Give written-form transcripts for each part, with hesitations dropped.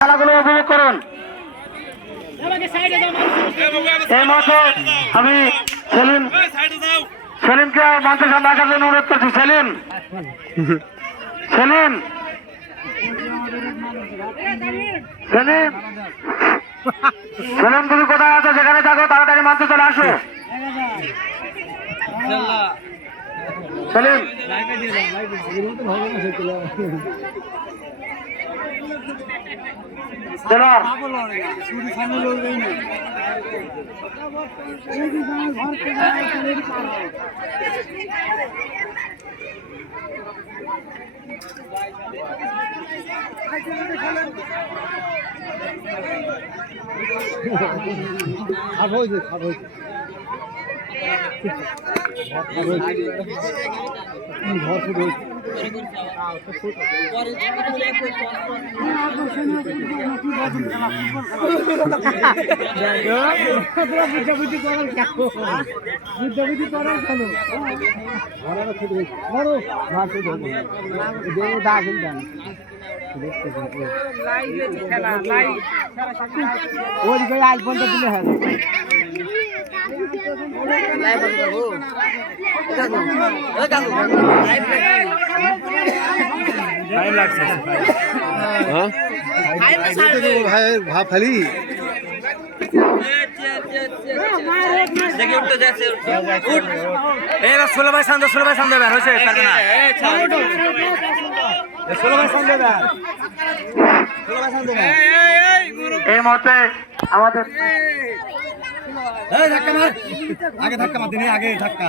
খেলাগুলো উপভোগ করুন। এই মাঠে আমি সেলিমকে মঞ্চে সামনে আসার জন্য অনুরোধ করছি। সেলিম সেলিম সেলিম সেলিম তুমি কোথায় আছো? যেখানে থাকো তাড়াতাড়ি মঞ্চে চলে আসো। সেলিম ভাব খালি ষোলো ভাই সামনে বের হয়েছে এই মুহূর্তে আমাদের আগে ধাক্কা মার দিনে আগে ধাক্কা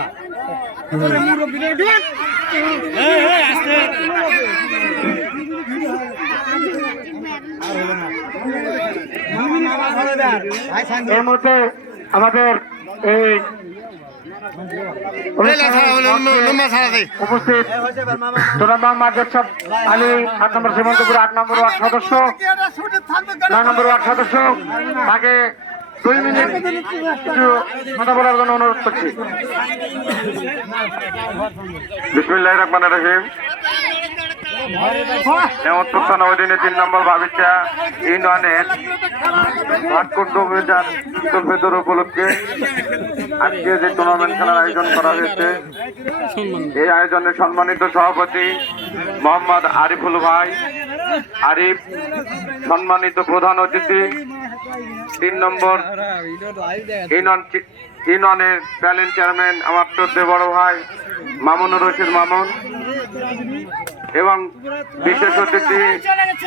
এই মুহূর্তে আমাদের এই উপস্থিত মার্জেশ্বর আলী 8 নম্বর সীমান্তপুর 8 নম্বর ওয়ার্ড সদস্য 9 নম্বর ওয়ার্ড সদস্য তাকে 2 মিনিট কিছু কথা বলার জন্য অনুরোধ করছি। বিসমিল্লাহির রহমানির রহিম। উত্তর থানা অধীনে 3 নম্বর ভাবিচা ইউনিয়নের ভাটকুণ্ড ভেতর উপলক্ষে আজকে যে টুর্নামেন্ট খেলার আয়োজন করা হয়েছে, এই আয়োজনে সম্মানিত সভাপতি মোহাম্মদ আরিফুল ভাই আরিফ, সম্মানিত প্রধান অতিথি 3 নম্বর ইউনিয়নের প্যানেল চেয়ারম্যান আমার শ্রদ্ধেয় বড় ভাই মামুনুর রশিদ মামুন এবং বিশেষ অতিথি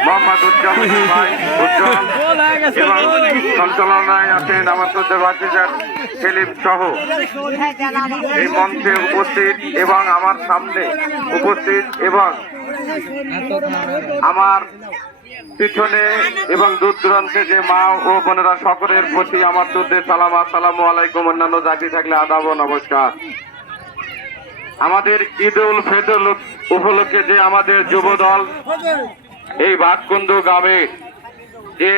মোহাম্মদ উজ্জ্বল ভাই উজ্জ্বল এবং সঞ্চালনায় আছেন আমার শ্রদ্ধেয় ভাতিজা সেলিম সহ এই মঞ্চে উপস্থিত এবং আমার সামনে উপস্থিত এবং আমার পিছনে এবং দূর দূরান্তে যে মা ও বোনেরা সকলের প্রতি আমার শ্রদ্ধেয় সালাম, আসসালামু আলাইকুম। অন্যান্য জাতি থাকলে আদাব ও নমস্কার। আমাদের ঈদ উল ফিতর উপলক্ষে যে আমাদের যুব দল এই ভাটকুণ্ড গ্রামে যে